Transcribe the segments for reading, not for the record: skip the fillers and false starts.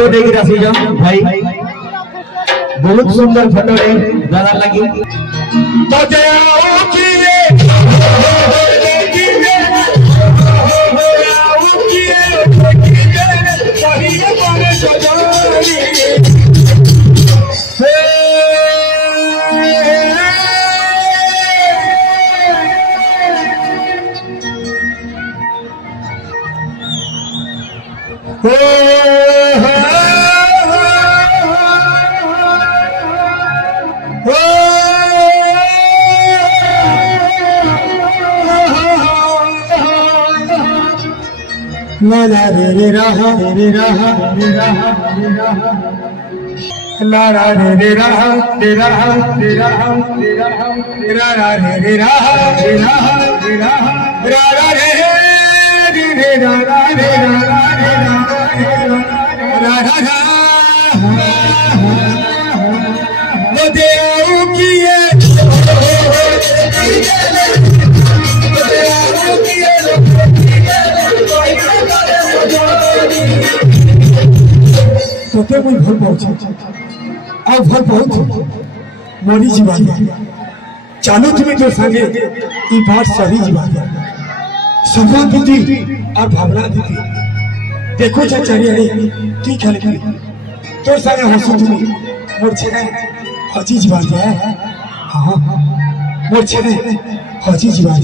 photo देखी रासी जाओ भाई बहुत सुंदर फोटो है दादा लगी ला ला रे रहा रे रहा रे रहा रे रहा ला ला रे रहा रे रहा रे रहा रे रहा रा रा रे रहा रे रहा रे रहा रा रा रे रे रा रा रे रा रे रा रा रा वो देव किए तोते मुई भल पाउछ आ भल पाउछ मरी जीवा चालू तुम्हें तो संगे ई बात सही जीवा सपना दीदी और भावना दीदी देखो चाचारी की खेल खेल तोर संगे हंसू तुम्हें मोर छे हजी जीवा हां मोर छे हजी जीवा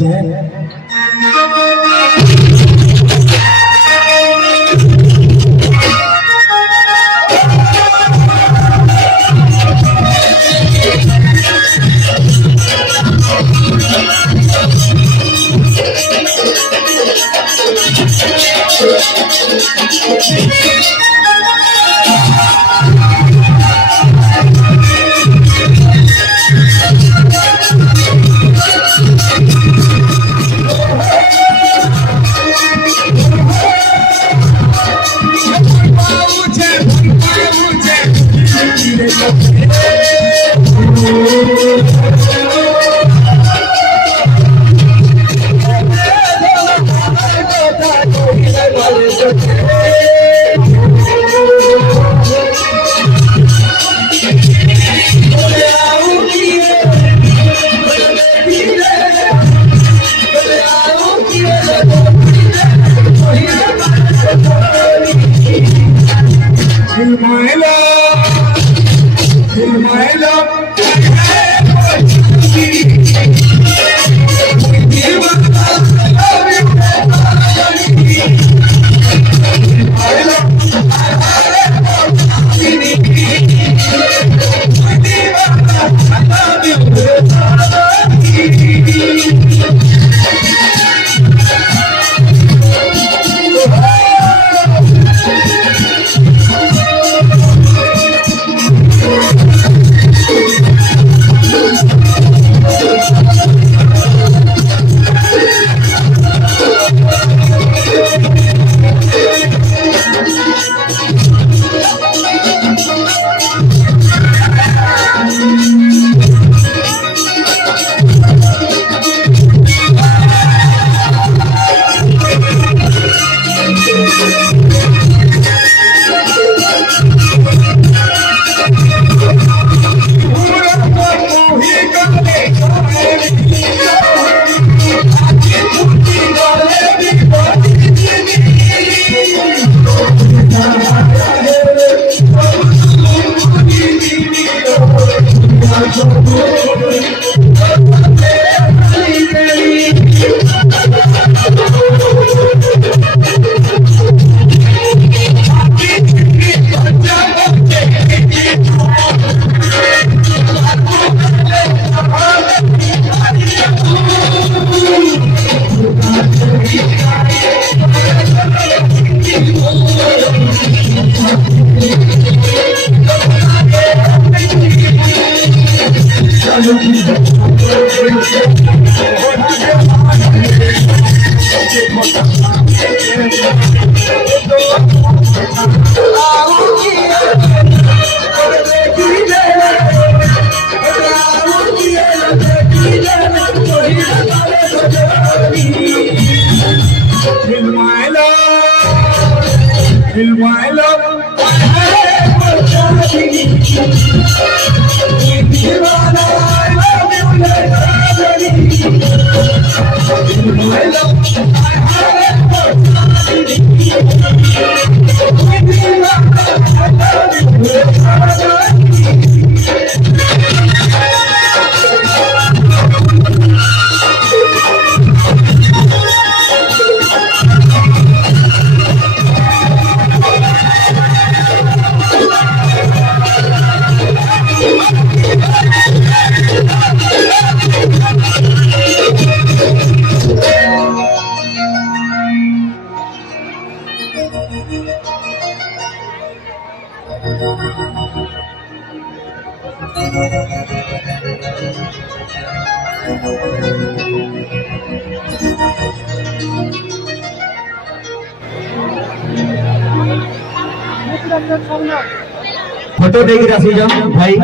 फोटो देखी राशि भाई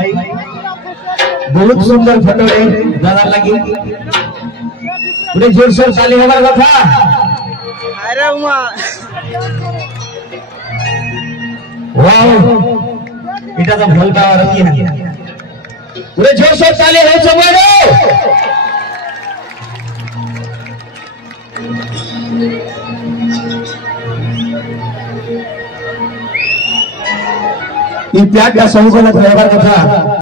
बहुत सुंदर फोटो दादा लगी पूरे जोर शोर ताली हमारा कथा अरे वाह इटा तो भूल का और की है पूरे जोर शोर ताली हो सब ये प्यार का समूह का था